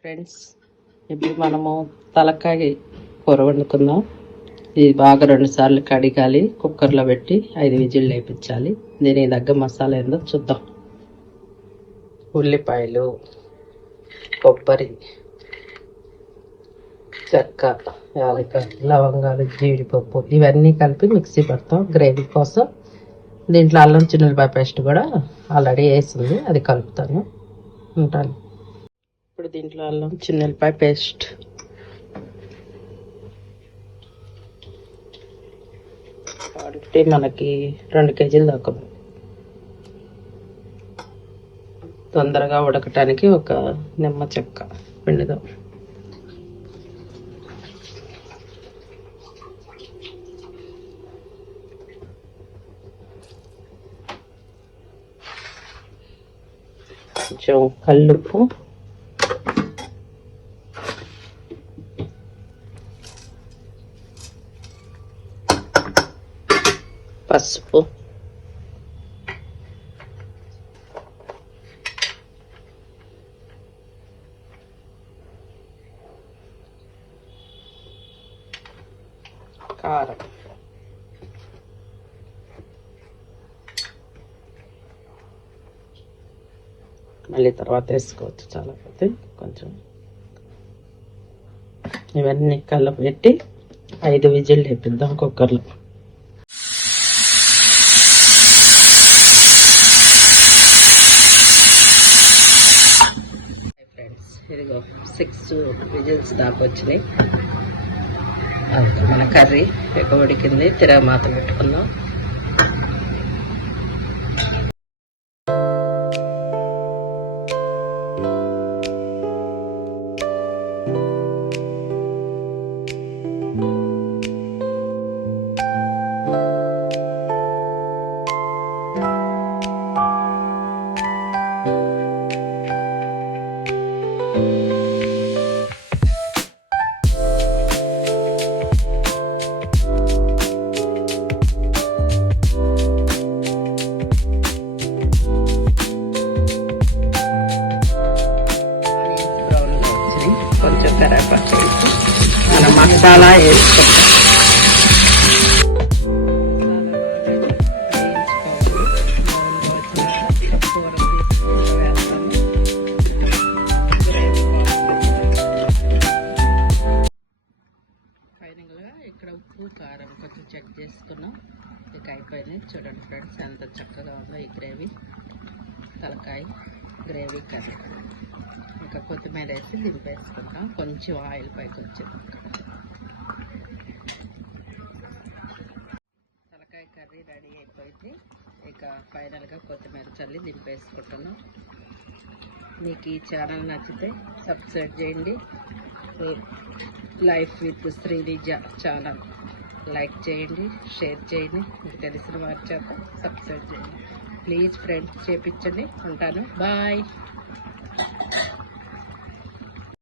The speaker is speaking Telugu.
ఫ్రెండ్స్, ఇప్పుడు మనము తలకాయ కూర వండుకుందాం. ఇది బాగా 2 సార్లు కడిగాలి, కుక్కర్లో పెట్టి 5 విజిల్ వేయించాలి. దీనికి తగ్గ మసాలా ఏందో చూద్దాం. ఉల్లిపాయలు, కొబ్బరి, చెక్క, యాలక్కాయ, లవంగాలు, జీడిపప్పు ఇవన్నీ కలిపి మిక్సీ పడతాం గ్రేవీ కోసం. దీంట్లో అల్లం చిన్నులపాయ పేస్ట్ కూడా ఆల్రెడీ వేసింది, అది కలుపుతాను. ఉంటాను. ఇప్పుడు దీంట్లో అల్లం చిన్నులపాయ పేస్ట్, అంటే మనకి 2 కేజీలు దాకా. తొందరగా ఉడకటానికి ఒక నిమ్మ చెక్క పిండుదాం. కొంచెం కల్లుప్పు, పసుపు, కారం, మళ్ళీ తర్వాత వేసుకోవచ్చు. చాలా పోతే కొంచెం ఇవన్నీ కలపెట్టి 5 విజిల్ వేపిద్దాం కుక్కర్లో. ఫ్రెండ్స్, ఇదిగో 6 విజిల్స్ దాకా వచ్చినాయి. మన కర్రీ ఉడికింది. తిరగమాత పెట్టుకుందాం. కొంచెం కరివేపాకు వేసి మన మసాలా వేసుకుంటాం. ఫైనల్గా ఇక్కడ ఉప్పు కారం కొంచెం చెక్ చేసుకున్నాం. ఇక అయిపోయింది. చూడండి ఫ్రెండ్స్, ఎంత చక్కగా ఉందో ఈ గ్రేవీ. తలకాయ గ్రేవీ కర్రీ. ఇంకా కొత్తిమీర వేసి దింపేసుకుంటాం. కొంచెం ఆయిల్ పైకి వచ్చింది. తలకాయ కర్రీ రెడీ అయిపోయింది. ఇక ఫైనల్గా కొత్తిమీర చల్లి దింపేసుకుంటున్నాం. మీకు ఈ ఛానల్ నచ్చితే సబ్స్క్రైబ్ చేయండి. Life with Srinija channel like చేయండి, షేర్ చేయండి. మీకు తెలిసిన వారి చేత సబ్స్క్రైబ్ చేయండి. ప్లీజ్ ఫ్రెండ్స్ చేపించండి. ఉంటాను. బాయ్.